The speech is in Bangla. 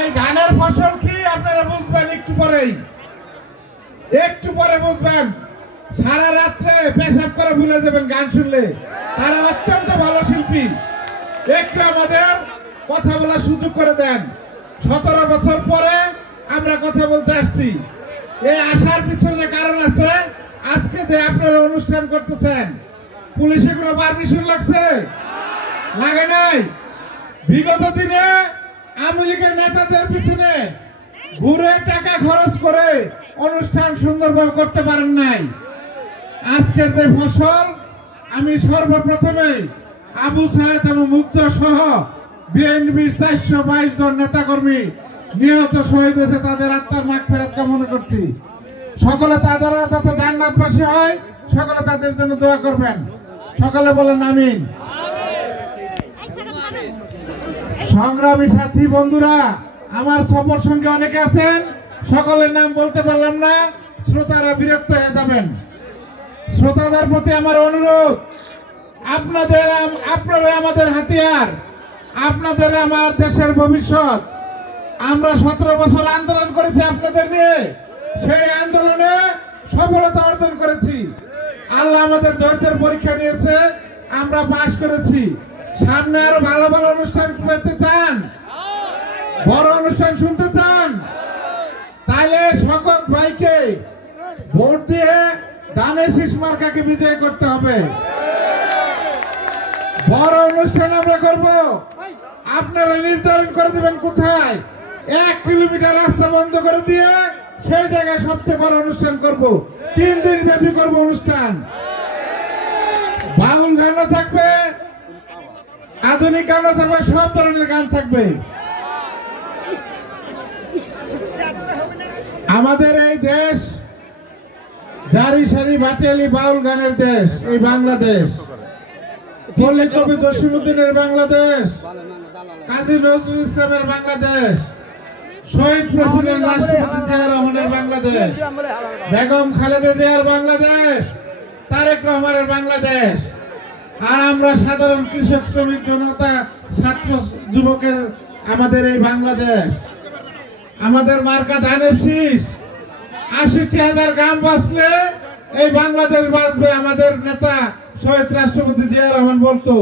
এই ধানের ফসল কি আপনারা বুঝবেন একটু পরে বুঝবেন। সারা রাত্রে পেশাব করে ভুলে যাবেন গান শুনলে। তারা অত্যন্ত ভালো শিল্পী। একটু আমাদের কথা বলার সুযোগ করে দেন। 17 বছর পরে আমরা কথা বলতে আসছি। এই আসার পিছনে কারণ আছে। আজকে যে আপনারা অনুষ্ঠান করতেছেন, পুলিশে কোনো পারমিশন লাগছে? লাগে নাই। বিগত দিনে আওয়ামী লীগের নেতাদের পিছনে ঘুরে টাকা খরচ করে অনুষ্ঠান সুন্দরভাবে করতে পারেন নাই। আজকের যে ফসল, আমি সর্বপ্রথমে আবু সায়েদ এবং মুগ্ধ সহ বিএনপির 422 জন নেতাকর্মী নিহত শহীদ হয়েছে, তাদের আত্মার মাগফিরাত কামনা করছি। সকলে তাদের যাতে জান্নাতবাসী হয়, সকলে তাদের জন্য দোয়া করবেন। সকলে বলেন আমিন। সংগ্রামী সাথী বন্ধুরা, আমার সফর সঙ্গে অনেকে আছেন, সকলের নাম বলতে পারলাম না, শ্রোতারা বিরক্ত হয়ে যাবেন। শ্রোতাদের প্রতি আমার অনুরোধ, আপনারা আমাদের হাতিয়ার, আপনাদের আমার দেশের ভবিষ্যৎ। আমরা 17 বছর আন্দোলন করেছি আপনাদের নিয়ে, সেই আন্দোলনে সফলতা অর্জন করেছি। আল্লাহ আমাদের ধৈর্যের পরীক্ষা নিয়েছে, আমরা পাশ করেছি। সামনে আরো ভালো ভালো অনুষ্ঠান পেতে চান, বড় অনুষ্ঠান শুনতে চান, তাহলে সকল ভাইকে ভোট দিয়ে ধানের শীষ মার্কাকে বিজয় করতে হবে। বড় অনুষ্ঠান আমরা করব, আপনারা নির্ধারণ করে দেবেন কোথায়। 1 কিলোমিটার রাস্তা বন্ধ করে দিয়ে সেই জায়গায় সবচেয়ে বড় অনুষ্ঠান করব। 3 দিন ব্যাপী করব অনুষ্ঠান। বাউল গানও থাকবে, আধুনিক গানও থাকবে, সব ধরনের গান থাকবে। আমাদের এই দেশ জারি সারি ভাটিয়ালি বাউল গানের দেশ, এই বাংলাদেশ। পল্লী কবি জসিমউদ্দিনের বাংলাদেশ, কাজী নজরুল ইসলামের বাংলাদেশ, শহীদ প্রেসিডেন্ট রাষ্ট্রপতি জিয়া রহমানের বাংলাদেশ, বেগম খালেদা জিয়ার বাংলাদেশ, তারেক রহমানের বাংলাদেশ। আর আমরা সাধারণ কৃষক, শ্রমিক, জনতা, ছাত্র, যুবকের আমাদের এই বাংলাদেশ। আমাদের মার্কা ধানের শীষ। ৮০,০০০ গ্রাম বাঁচলে এই বাংলাদেশ বাঁচবে। আমাদের নেতা শহীদ রাষ্ট্রপতি জিয়া রহমান বলতো।